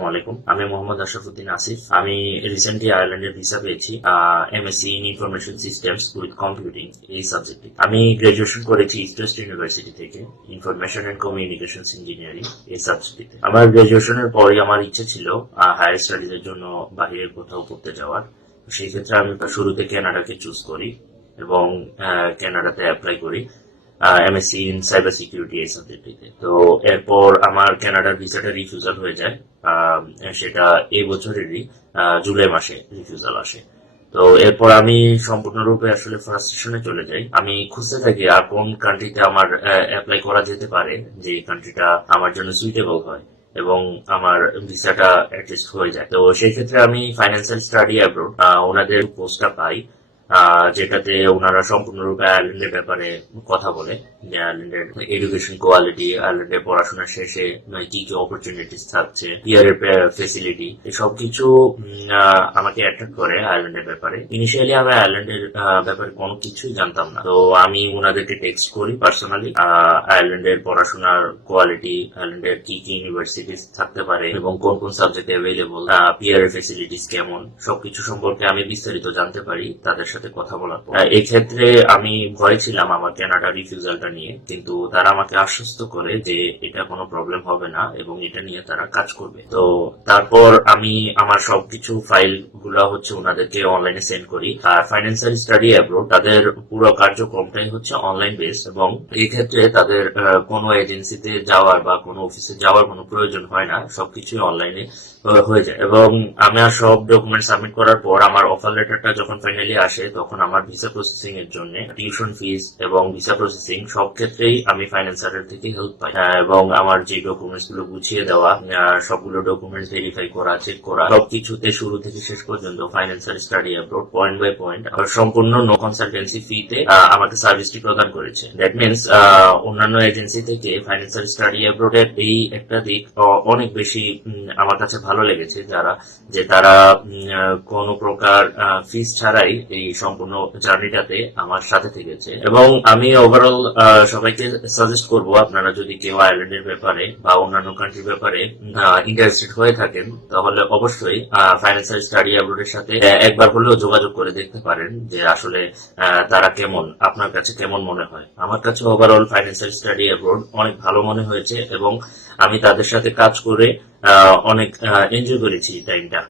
আসসালামু আলাইকুম। আমি মোহাম্মদ আশরাফুদ্দিন আসিফ। আমি রিসেন্টলি আয়ারল্যান্ডের ভিসা পেয়েছি MSc in information systems with computing এই সাবজেক্টে। আমি গ্রাজুয়েশন করেছি ইস্ট ওয়েস্ট ইউনিভার্সিটি থেকে ইনফরমেশন এন্ড কমিউনিকেশন ইঞ্জিনিয়ারিং এই সাবজেক্টে। আমার গ্রাজুয়েশনের পরে আমার ইচ্ছে ছিল হায়ার স্টাডিজ এর জন্য বাইরে কোথাও পড়তে যাওয়ার। সেই ক্ষেত্রে আমি শুরুতে কানাডাকে চুজ করি এবং কানাডাতে অ্যাপ্লাই করি এমএসসি ইন সাইবার সিকিউরিটি এই সাবজেক্টটিতে। তো এরপর আমার কানাডার ভিসাটা রিফিউজাল হয়ে যায়। সেটা এই বছরেরই জুলাই মাসে রিফিউজাল আসে। তো এরপর আমি সম্পূর্ণরূপে আসলে ফ্রাস্ট্রেশনে চলে যাই। আমি খুঁজতে থাকি আর কোন কান্ট্রিতে আমার অ্যাপ্লাই করা যেতে পারে যে কান্ট্রিটা আমার জন্য সুইটেবল হয় এবং আমার ভিসাটা অ্যাডজাস্ট হয়ে যায়। তো সেই ক্ষেত্রে আমি ফাইন্যান্সিয়াল স্টাডি অ্যাব্রোড ওনাদের পোস্টটা পাই, যেটাতে ওনারা সম্পূর্ণরূপে আয়ারল্যান্ডের ব্যাপারে কথা বলে, যে আয়ারল্যান্ডের এডুকেশন কোয়ালিটি, আয়ারল্যান্ডের পড়াশোনা শেষে কি কি অপরচুনিটিস থাকছে, ইয়ারের ফেসিলিটি, সব কিছু আমাকে অ্যাট্রাক্ট করে আয়ারল্যান্ডের ব্যাপারে। ইনিশিয়ালি আমি আয়ারল্যান্ডের ব্যাপারে কোনো কিছুই জানতাম না। তো আমি ওনাদেরকে টেক্সট করি পার্সোনালি, আয়ারল্যান্ডের পড়াশোনার কোয়ালিটি, আয়ারল্যান্ডের কি কি ইউনিভার্সিটিস থাকতে পারে এবং কোন কোন সাবজেক্ট অ্যাভেলেবল, পিয়ারের ফেসিলিটিস কেমন, সবকিছু সম্পর্কে আমি বিস্তারিত জানতে পারি তাদের সাথে কথা বলার পর। এই ক্ষেত্রে আমি ভয় ছিলাম আমার কানাডা রিফিউজালটা নিয়ে, কিন্তু তারা আমাকে আশ্বস্ত করে যে এটা কোনো প্রবলেম হবে না এবং এটা নিয়ে তারা কাজ করবে। তো তারপর আমি আমার সবকিছু ফাইল গুলা হচ্ছে ওনাদেরকে অনলাইনে সেন্ড করি। আর ফাইন্যান্সিয়াল স্টাডি অ্যাব্রোড তাদের পুরো কার্যক্রমটাই হচ্ছে অনলাইন বেস এবং এই ক্ষেত্রে তাদের কোনো এজেন্সিতে যাওয়ার বা কোনো অফিসে যাওয়ার কোনো প্রয়োজন হয় না, সবকিছুই অনলাইনে হয়ে যায়। এবং আমার সব ডকুমেন্ট সাবমিট করার পর আমার অফার লেটারটা যখন ফাইনালি আসে, তখন আমার ভিসা প্রসেসিং এর জন্য টিউশন ফিস এবং ভিসা প্রসেসিং সব ক্ষেত্রেই আমি ফাইন্যান্সারের থেকে হেল্প পাই। এবং আমার যে ডকুমেন্টস গুলো গুছিয়ে দেওয়া, সবগুলো ডকুমেন্টস ভেরিফাই করা, চেক করা, সবকিছুতে শুরু থেকে শেষ পর্যন্ত financial study abroad point by point সম্পূর্ণ নো কনসালটেন্সি ফিতে আমাকে সার্ভিসটি প্রদান করেছে। দ্যাট মিনস অন্যান্য এজেন্সি থেকে ফাইন্যান্সিয়াল স্টাডি অ্যাব্রোড এর এই একটা দিক অনেক বেশি আমার কাছে ভালো লেগেছে, তারা কোনো প্রকার ফিস ছাড়াই এই সম্পূর্ণ জার্নিটাতে আমার সাথে থেকেছে। এবং আমি ওভারঅল সবাইকে সাজেস্ট করব, আপনারা যদি কেউ আয়ারল্যান্ডের ব্যাপারে বা অন্যান্য কান্ট্রির ব্যাপারে ইন্টারেস্টেড হয়ে থাকেন, তাহলে অবশ্যই ফাইন্যান্সিয়াল স্টাডি অ্যাব্রোডের সাথে একবার হলেও যোগাযোগ করে দেখতে পারেন যে আসলে তারা কেমন, আপনার কাছে কেমন মনে হয়। আমার কাছে ওভারঅল ফাইন্যান্সিয়াল স্টাডি অ্যাব্রোড অনেক ভালো মনে হয়েছে এবং আমি তাদের সাথে কাজ করে অনেক এনজয় করেছি টাইমটা।